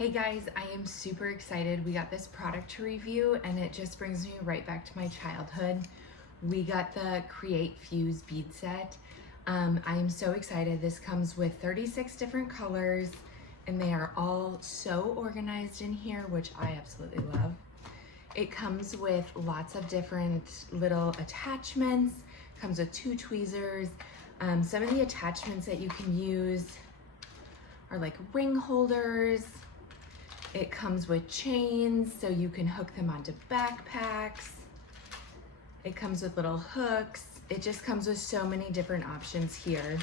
Hey guys, I am super excited. We got this product to review and it just brings me right back to my childhood. We got the Caydo Fuse Bead Set. I am so excited. This comes with 36 different colors and they are all so organized in here, which I absolutely love. It comes with lots of different little attachments. It comes with 2 tweezers. Some of the attachments that you can use are like ring holders. It comes with chains, so you can hook them onto backpacks. It comes with little hooks. It just comes with so many different options here.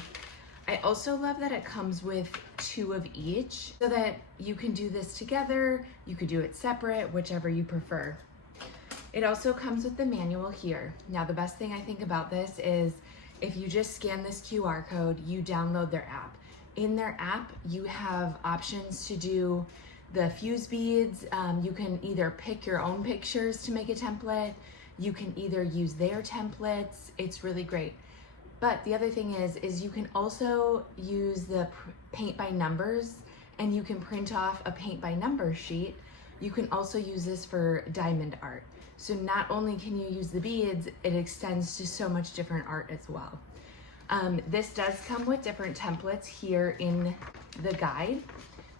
I also love that it comes with 2 of each, so that you can do this together, you could do it separate, whichever you prefer. It also comes with the manual here. Now the best thing I think about this is if you just scan this QR code, you download their app. In their app, you have options to do the fuse beads. You can either pick your own pictures to make a template. You can either use their templates. It's really great. But the other thing is you can also use the paint by numbers, and you can print off a paint by number sheet. You can also use this for diamond art. So not only can you use the beads, it extends to so much different art as well. This does come with different templates here in the guide.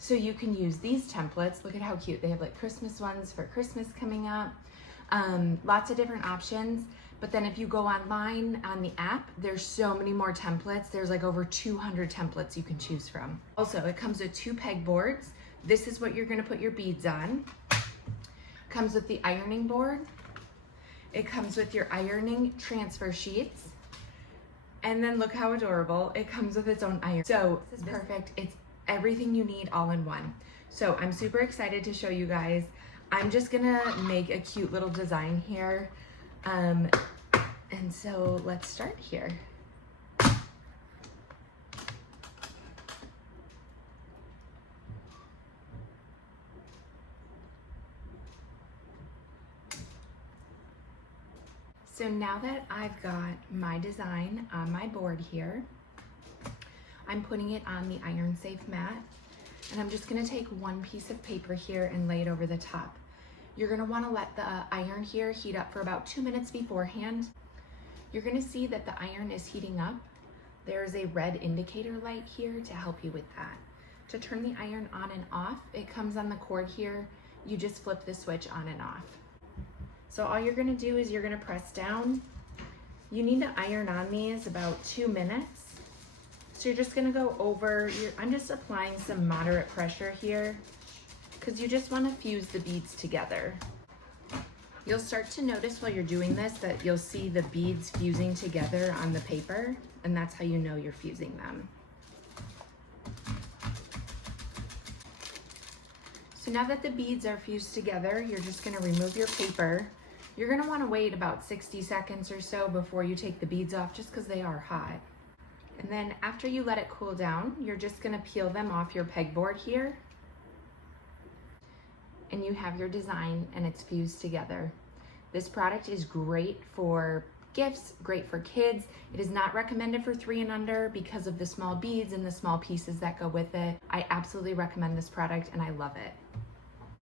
So you can use these templates. Look at how cute. They have like Christmas ones for Christmas coming up. Lots of different options. But then if you go online on the app, there's so many more templates. There's like over 200 templates you can choose from. Also, it comes with 2 pegboards. This is what you're gonna put your beads on. Comes with the ironing board. It comes with your ironing transfer sheets. And then look how adorable. It comes with its own iron. So this is perfect. It's everything you need all in one. So I'm super excited to show you guys. I'm just gonna make a cute little design here. And so let's start here. So now that I've got my design on my board here, I'm putting it on the iron safe mat, and I'm just gonna take one piece of paper here and lay it over the top. You're gonna wanna let the iron here heat up for about 2 minutes beforehand. You're gonna see that the iron is heating up. There's a red indicator light here to help you with that. To turn the iron on and off, it comes on the cord here. You just flip the switch on and off. So all you're gonna do is you're gonna press down. You need to iron on these about 2 minutes. So you're just gonna go over, I'm just applying some moderate pressure here because you just wanna fuse the beads together. You'll start to notice while you're doing this that you'll see the beads fusing together on the paper, and that's how you know you're fusing them. So now that the beads are fused together, you're just gonna remove your paper. You're gonna wanna wait about 60 seconds or so before you take the beads off, just because they are hot. And then after you let it cool down, you're just gonna peel them off your pegboard here. And you have your design and it's fused together. This product is great for gifts, great for kids. It is not recommended for 3 and under because of the small beads and the small pieces that go with it. I absolutely recommend this product and I love it.